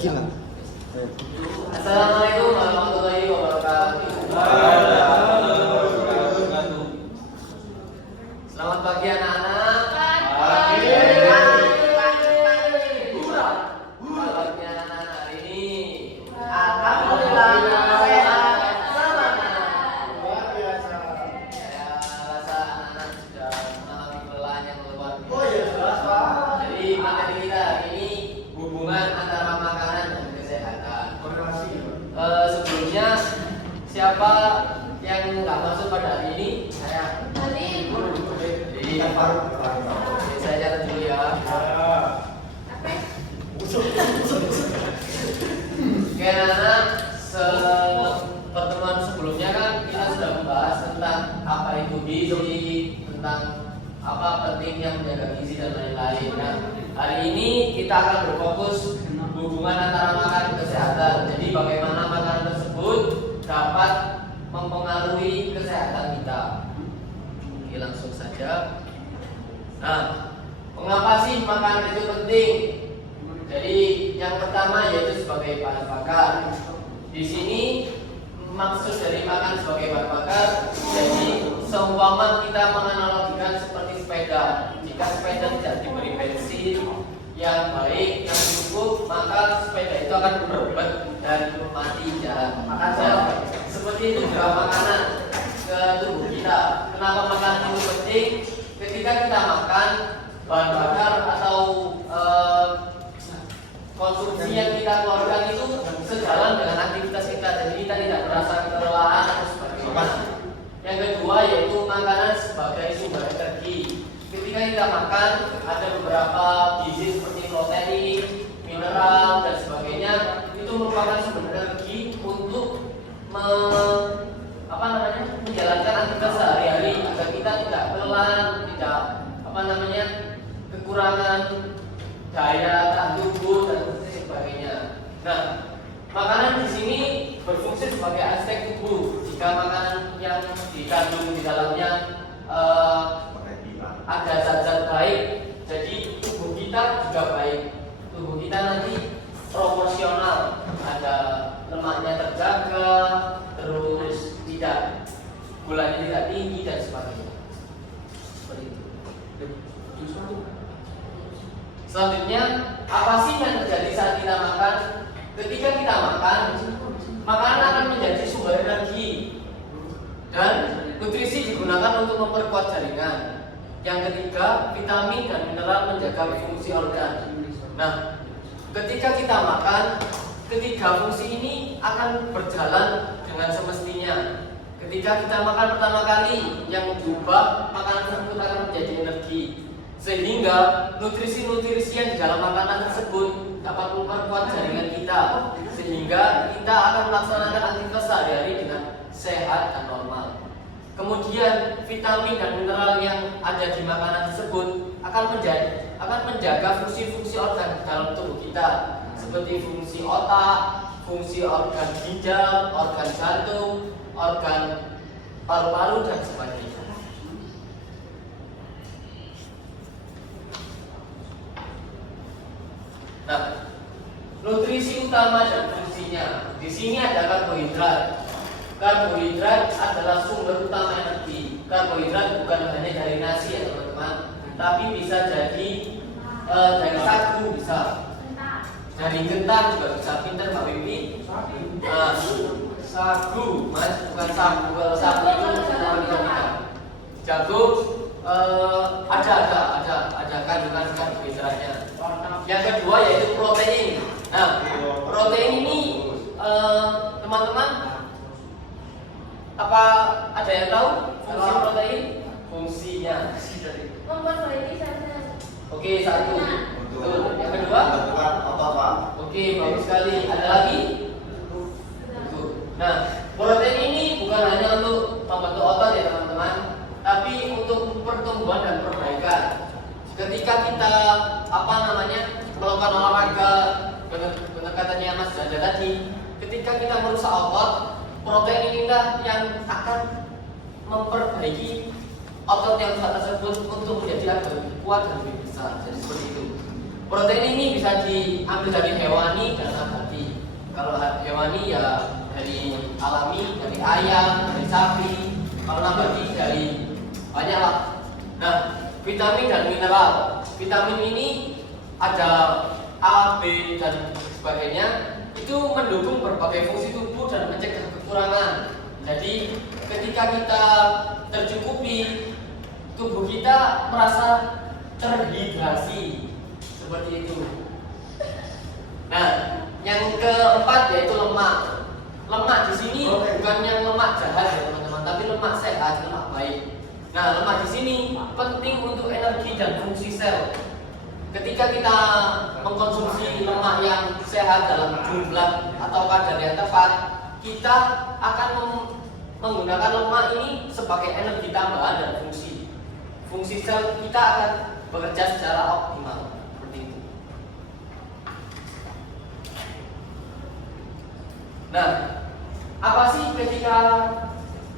Gila. Assalamualaikum warahmatullahi wabarakatuh. Selamat pagi anak-anak. Pagi. Kabarnya anak-anak hari ini? Alhamdulillah sehat semangat. Luar biasa. Saya rasa anak-anak sudah mengalami kelelahan yang luar biasa. Oh iya, jelas Pak. Jadi materi kita hari ini hubungan antara makanan dan kesehatan. Korelasi. Sebelumnya siapa yang nggak masuk pada hari ini? Saya. Jadi saya catat dulu ya. Oke anak-anak, pertemuan sebelumnya kan kita sudah membahas tentang apa itu gizi, tentang apa pentingnya menjaga gizi dan lain-lain. Nah, hari ini kita akan berfokus hubungan antara makanan dan kesehatan. Jadi bagaimana makanan tersebut dapat mempengaruhi kesehatan kita. Oke, langsung saja. Nah, mengapa sih makanan itu penting? Jadi yang pertama yaitu sebagai bahan bakar. Di sini maksud dari makan sebagai bahan bakar, jadi seumpama kita menganalogikan seperti sepeda. Jika sepeda tidak diberi bensin yang baik, yang cukup, maka sepeda itu akan berobat dan mati jalan. Makanya seperti itu juga makanan ke tubuh kita. Kenapa makanan itu penting? Ketika kita makan bahan bakar atau konsumsi yang kita keluarkan itu sejalan dengan aktivitas kita, jadi kita tidak merasa kelelahan atau sebagainya. Yang kedua yaitu makanan sebagai sumber energi. Ketika kita makan ada beberapa gizi seperti protein, mineral dan sebagainya, itu merupakan sumber energi untuk menjalankan aktivitas sehari-hari agar kita tidak kelelahan, tidak kekurangan daya tahan tubuh dan sebagainya. Nah, makanan di sini berfungsi sebagai aspek tubuh. Jika makanan yang dikandung di dalamnya ada zat-zat baik, jadi tubuh kita juga baik. Tubuh kita nanti proporsional, ada lemaknya terjaga, terus tidak gulanya tidak tinggi dan sebagainya. Seperti itu. Selanjutnya, apa sih yang terjadi saat kita makan? Ketika kita makan, makanan akan menjadi sumber energi dan nutrisi digunakan untuk memperkuat jaringan. Yang ketiga, vitamin dan mineral menjaga fungsi organ. Nah, ketika kita makan, ketiga fungsi ini akan berjalan dengan semestinya. Ketika kita makan pertama kali, yang berubah makanan tersebut akan menjadi energi, sehingga nutrisi-nutrisi yang di dalam makanan tersebut dapat memperkuat jaringan kita, sehingga kita akan melaksanakan aktivitas sehari-hari dengan sehat dan normal. Kemudian vitamin dan mineral yang ada di makanan tersebut akan menjaga fungsi-fungsi organ dalam tubuh kita, seperti fungsi otak, fungsi organ ginjal, organ jantung, organ paru-paru dan sebagainya. Nah, nutrisi utama dan fungsinya. Di sini ada karbohidrat. Karbohidrat adalah sumber utama energi. Karbohidrat bukan hanya dari nasi ya teman-teman, tapi bisa jadi dari sagu, bisa dari ketan juga bisa. Pinter Mbak Bibi. Sagu, mas, bukan sagu. Kalau sagu itu tidak. Jagung ada kandungan karbohidratnya. Yang kedua yaitu protein. Nah, protein ini teman-teman, apa ada yang tahu fungsi protein? Fungsinya. Oke, satu. Betul. Yang kedua? Oke, bagus sekali. Ada lagi? Betul. Nah, protein ini bukan hanya untuk membentuk otot ya teman-teman, tapi untuk pertumbuhan dan perbaikan. Ketika kita melakukan olahraga, benar katanya Mas Janda tadi, ketika kita merusak otot, protein inilah yang akan memperbaiki otot yang rusak tersebut untuk menjadi lebih kuat dan lebih besar. Jadi seperti itu. Protein ini bisa diambil dari hewani dan nabati. Kalau hewani ya dari alami, dari ayam, dari sapi. Kalau nabati dari banyak lah. Nah, vitamin dan mineral. Vitamin ini ada A, B dan sebagainya. Itu mendukung berbagai fungsi tubuh dan mencegah kekurangan. Jadi ketika kita tercukupi, tubuh kita merasa terhidrasi. Seperti itu. Nah, yang keempat yaitu lemak. Lemak di sini bukan yang lemak jahat ya teman-teman, tapi lemak sehat, lemak baik. Nah, lemak di sini penting untuk energi dan fungsi sel. Ketika kita mengkonsumsi lemak yang sehat dalam jumlah atau kadar yang tepat, kita akan menggunakan lemak ini sebagai energi tambahan dan fungsi. Fungsi sel kita akan bekerja secara optimal. Nah, apa sih ketika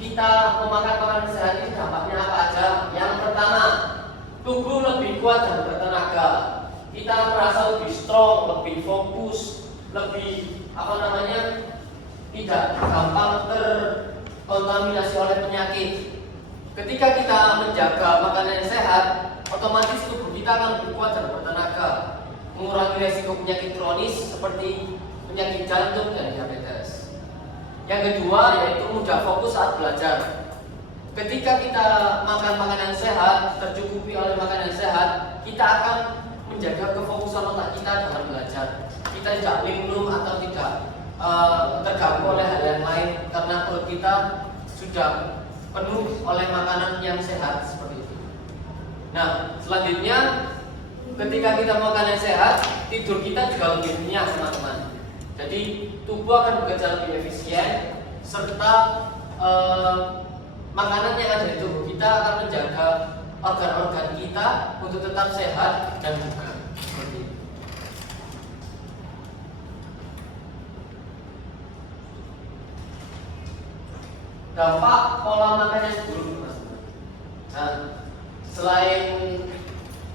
kita memakan makanan sehat ini dampaknya apa aja? Yang pertama, tubuh lebih kuat dan bertenaga. Kita merasa lebih strong, lebih fokus, lebih tidak gampang terkontaminasi oleh penyakit. Ketika kita menjaga makanan yang sehat, otomatis tubuh kita akan lebih kuat dan bertenaga, mengurangi resiko penyakit kronis seperti penyakit jantung dan diabetes. Yang kedua yaitu mudah fokus saat belajar. Ketika kita makan makanan sehat, tercukupi oleh makanan sehat, kita akan menjaga kefokusan otak kita dalam belajar. Kita tidak linglung atau tidak terganggu oleh hal yang lain karena perut kita sudah penuh oleh makanan yang sehat seperti itu. Nah, selanjutnya ketika kita makan yang sehat, tidur kita juga lebih nyenyak teman-teman. Jadi tubuh akan bekerja lebih efisien serta makanan yang ada di tubuh kita akan menjaga organ-organ kita untuk tetap sehat dan bugar. Seperti itu. Dampak pola makan yang buruk. Nah, selain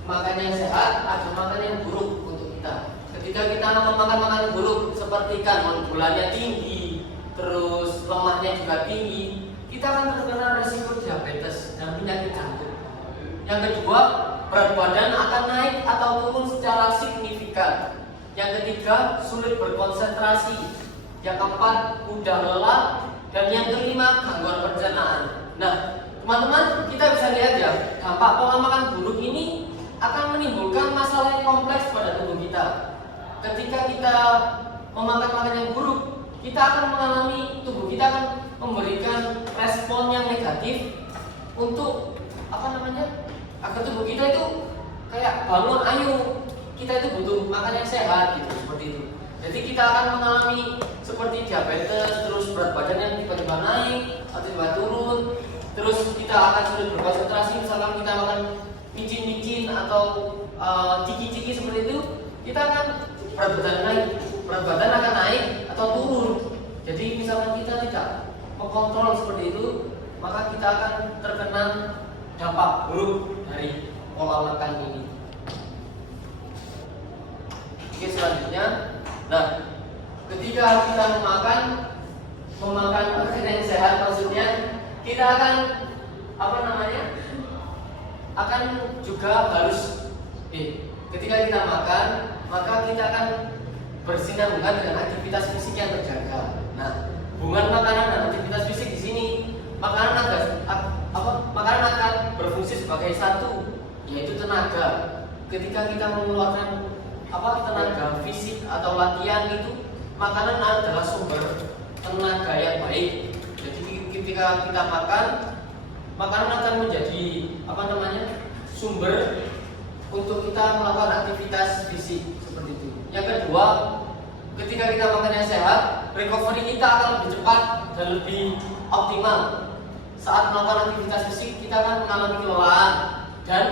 makan yang sehat, ada makan yang buruk untuk kita. Ketika kita memakan makanan buruk seperti kan gulanya tinggi, terus lemaknya juga tinggi, kita akan terkena risiko diabetes dan penyakit jantung. Yang kedua, berat badan akan naik atau turun secara signifikan. Yang ketiga, sulit berkonsentrasi. Yang keempat, mudah lelah. Dan yang kelima, gangguan pencernaan. Nah, teman-teman, kita bisa lihat ya, dampak pola makan buruk ini akan menimbulkan masalah yang kompleks pada tubuh kita. Ketika kita memakan makanan yang buruk, kita akan mengalami, tubuh kita akan memberikan respon yang negatif untuk agar tubuh kita itu kayak bangun, ayo kita itu butuh makan yang sehat gitu, seperti itu. Jadi kita akan mengalami seperti diabetes, terus berat badan yang tiba-tiba naik atau tiba turun, terus kita akan sulit berkonsentrasi. Misalkan kita makan micin-micin atau ciki-ciki seperti itu, kita akan berat badan akan naik atau turun. Jadi misalkan kita tidak mengontrol seperti itu, maka kita akan terkena dampak buruk dari pola makan ini. Oke, selanjutnya, nah, ketika kita memakan makanan yang sehat, maksudnya kita akan akan juga harus ketika kita makan, maka kita akan bersinambungan dengan aktivitas fisik yang terjaga. Nah, hubungan makanan dan aktivitas fisik di sini, makanan akan berfungsi sebagai satu, yaitu tenaga. Ketika kita mengeluarkan tenaga fisik atau latihan itu, makanan adalah sumber tenaga yang baik. Jadi ketika kita makan, makanan akan menjadi sumber untuk kita melakukan aktivitas fisik seperti itu. Yang kedua, ketika kita makan yang sehat, recovery kita akan lebih cepat dan lebih optimal. Saat melakukan aktivitas fisik, kita akan mengalami kelelahan dan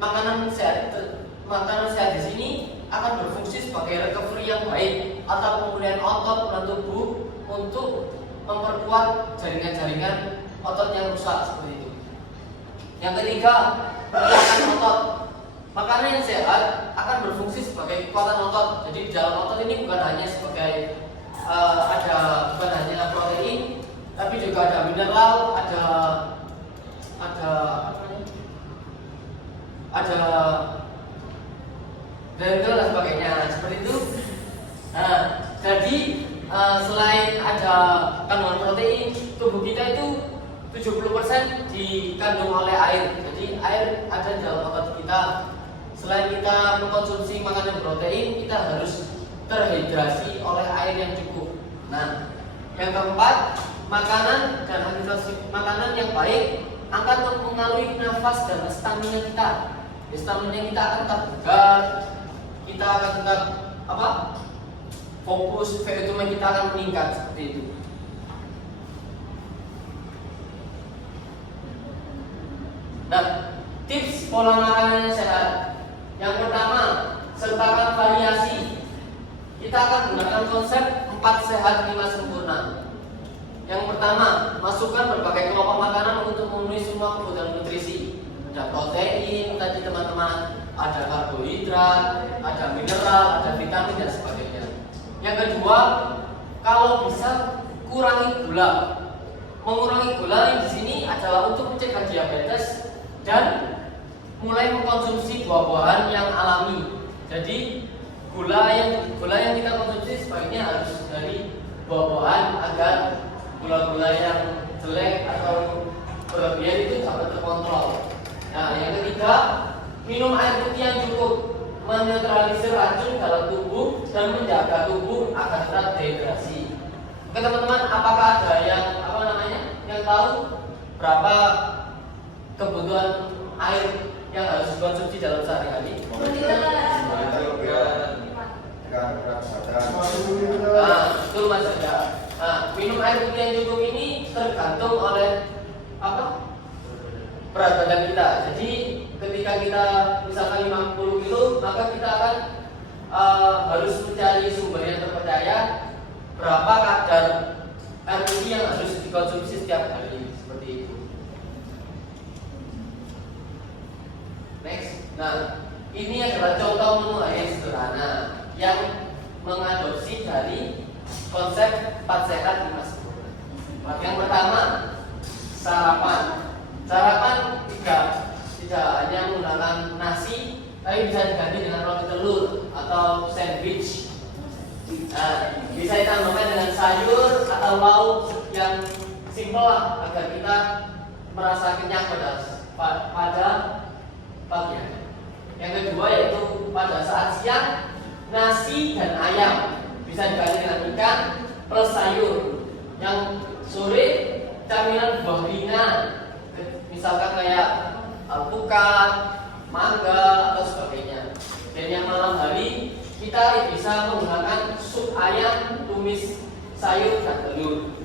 makanan sehat di sini akan berfungsi sebagai recovery yang baik atau pemulihan otot dan tubuh untuk memperkuat jaringan-jaringan otot yang rusak seperti itu. Yang ketiga, penguatan otot. Makanan yang sehat akan berfungsi sebagai kekuatan otot. Jadi di dalam otot ini bukan hanya sebagai bukan hanya protein, tapi juga ada mineral, ada dendel dan sebagainya, seperti itu. Nah, jadi selain ada kandungan protein, tubuh kita itu 70% dikandung oleh air. Jadi air ada di dalam otot kita. Selain kita mengkonsumsi makanan protein, kita harus terhidrasi oleh air yang cukup. Nah, yang keempat, makanan dan aktivitas makanan yang baik akan mempengaruhi nafas dan stamina kita. Stamina kita akan tetap bugar, kita akan tetap fokus, VO2 kita akan meningkat seperti itu. Nah, tips pola makanan yang sehat. Yang pertama, sertakan variasi. Kita akan gunakan konsep 4 sehat 5 sempurna. Yang pertama, masukkan berbagai kelompok makanan untuk memenuhi semua kebutuhan nutrisi. Ada protein, tadi teman-teman, ada karbohidrat, ada mineral, ada vitamin dan sebagainya. Yang kedua, kalau bisa kurangi gula. Mengurangi gula di sini adalah untuk mencegah diabetes dan mulai mengkonsumsi buah-buahan yang alami. Jadi gula yang kita konsumsi sebaiknya harus dari buah-buahan agar gula-gula yang jelek atau berlebihan itu dapat terkontrol. Nah, yang ketiga, minum air putih yang cukup, menetralisir racun dalam tubuh dan menjaga tubuh agar tetap dehidrasi. Oke teman-teman, apakah ada yang tahu berapa kebutuhan air yang harus dikonsumsi dalam sehari-hari? Nah, betul Mas Anda. Nah, minum air putih yang cukup ini tergantung oleh berat badan kita. Jadi ketika kita misalkan 50 kilo, maka kita akan harus mencari sumber yang terpercaya berapa kadar air putih yang harus dikonsumsi setiap hari, seperti itu. Next. Nah, ini adalah contoh menu yang sederhana yang mengadopsi dari konsep 4 sehat 5 sempurna. Yang pertama, sarapan. Sarapan tidak hanya menggunakan nasi, tapi bisa diganti dengan roti telur atau sandwich. Nah, bisa ditambahkan dengan sayur atau lauk yang simpel lah, agar kita merasa kenyang pada pagi hari. Yang kedua yaitu pada saat siang, nasi dan ayam bisa diganti dengan ikan plus sayur. Yang sore, camilan buah ringan, misalkan kayak alpukat, mangga atau sebagainya. Dan yang malam hari kita bisa menggunakan sup ayam, tumis sayur dan telur.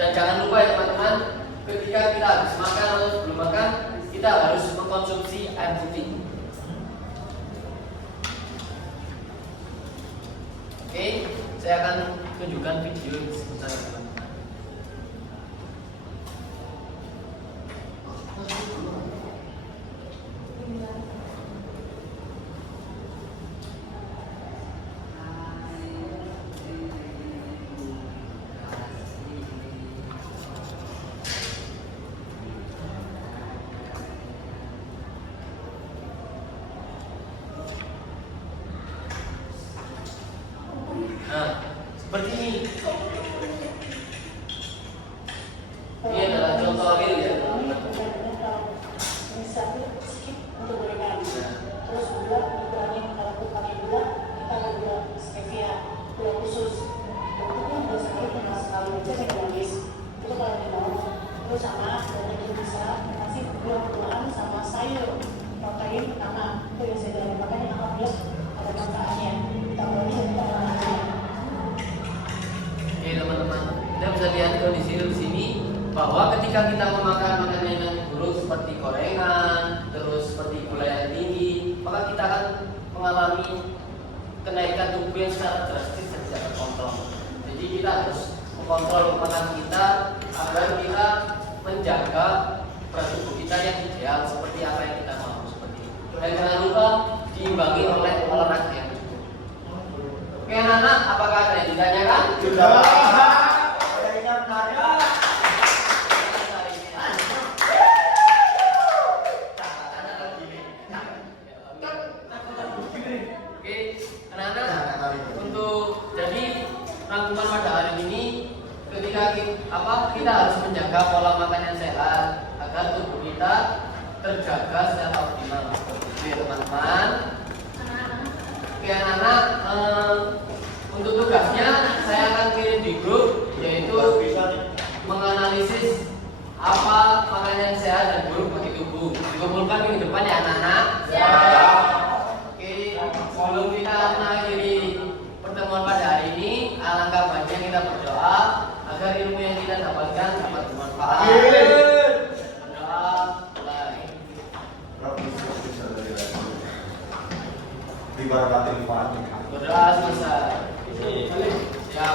Dan jangan lupa ya teman-teman, ketika kita habis makan atau sebelum makan, kita harus mengkonsumsi air putih. Oke, saya akan tunjukkan video sebentar teman-teman. Nah, seperti ini. Ini adalah contoh real ya. Terus juga dikurangi kalau pakai gula, kita nggak gula stevia, gula khusus. Itu pun udah sedikit mas sekali aja saya habis. Itu kalau di bawah. Terus sama daging bisa kasih buah-buahan sama sayur. Protein pertama itu yang saya dari makanya alhamdulillah ada manfaatnya. Tambahnya kita Oke teman-teman, kita bisa lihat kondisi di sini bahwa ketika kita memakan makanan yang buruk seperti gorengan, terus seperti gula yang tinggi, maka kita akan mengalami kenaikan tubuh yang secara drastis dan tidak terkontrol. Jadi kita harus mengontrol makanan kita agar kita menjaga berat tubuh kita yang ideal seperti apa yang kita mau, seperti itu. dan jangan lupa diimbangi oleh olahraga. Oke anak-anak, apakah ada yang ditanyakan? Sudah. Oke, anak-anak, untuk jadi rangkuman pada hari ini, ketika kita harus menjaga pola makan yang sehat agar tubuh kita terjaga secara optimal. Oke teman-teman. Oke anak-anak, untuk tugasnya saya akan kirim di grup, yaitu menganalisis apa makanan yang sehat dan buruk bagi tubuh. Dikumpulkan minggu depan ya anak-anak. Oke, sebelum kita mengakhiri pertemuan pada hari ini, alangkah baiknya kita berdoa agar ilmu yang kita dapatkan dapat bermanfaat. Berdoa, mulai. Berdoa selesai. Ya,